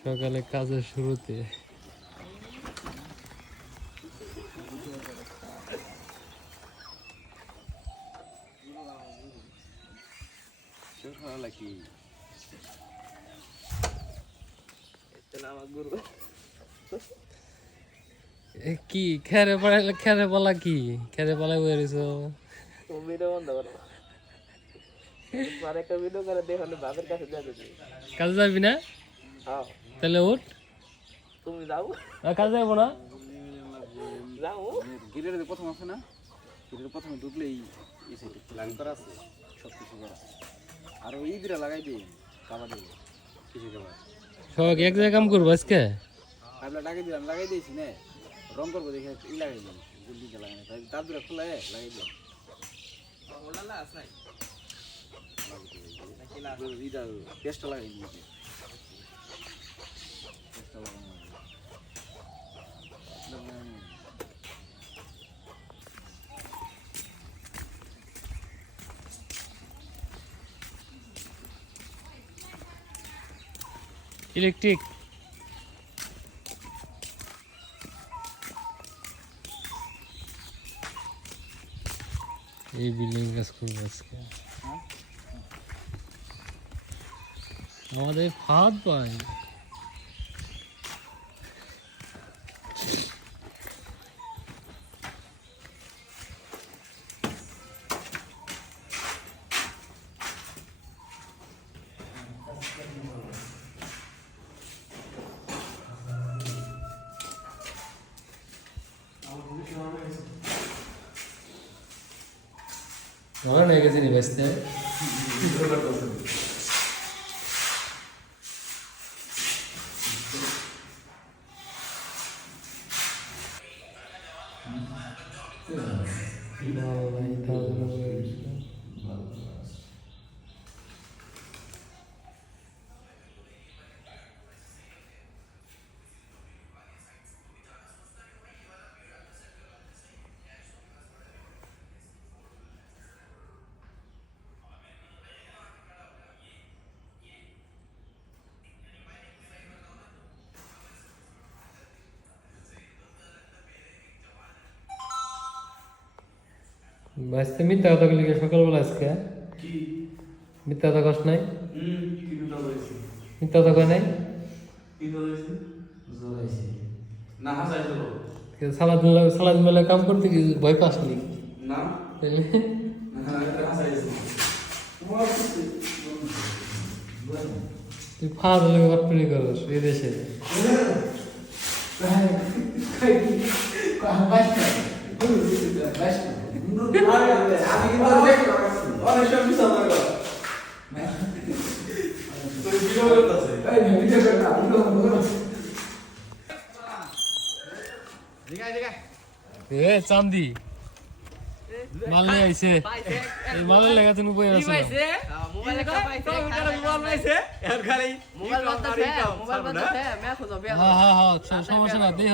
সকালে কাজের শুরুতে কি খেরে বলা কি খেরে বলা বেরিয়েছো কাজে যাবি না তাহলে উঠ তুমি যাও কাজে যাবো না যাও গিরের প্রথম আছে না গিরের প্রথমে ঢুকলেই লাইন করা আছে সব কিছু করা আর ওই দিরা লাগাই দিই কাবা দেবো কিছু খাবার সবাই এক জায়গায় কাম করবো আজকে আমরা লাগাই দিলাম লাগাই দিয়েছি না রং করবো দেখে ই লাগাই দিলাম জলদি লাগাই না তার দুরা খোলা লাগাই দিলাম ইটা পেস্টটা লাগাই দিয়েছি পেস্টটা লাগানো ইলেকট্রিক এই বিল্ডিং কাজ করবো আজকে আমাদের ফাঁদ পাই আমার হয়ে গেছে নি বেসতে বাসতে মিথ্যা কথা বলি সকালবেলা আজকে মিথ্যা কথা কষ্ট নাই মিথ্যা কথা কয় নাই সালাদ মেলা কাম করতে কি ভয় পাস নি তুই ফাঁদ লোক বাটপারি করস এই দেশে চান্দি মালে আইছে এই মালে লেগা তুমি কই আছো মোবাইল পাইছে এর খালি মোবাইল বাতাছে মে খোঁজো বে হ্যাঁ সমস্যা না দেহ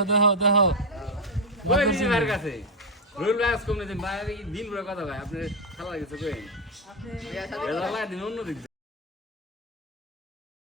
কই দিছি মার কাছে রুল ব্যাস কম নেই ভাই দিন পুরো কথা ভাই আপনি খালা গেছে কই আপনি লাগা দিন অন্য দিক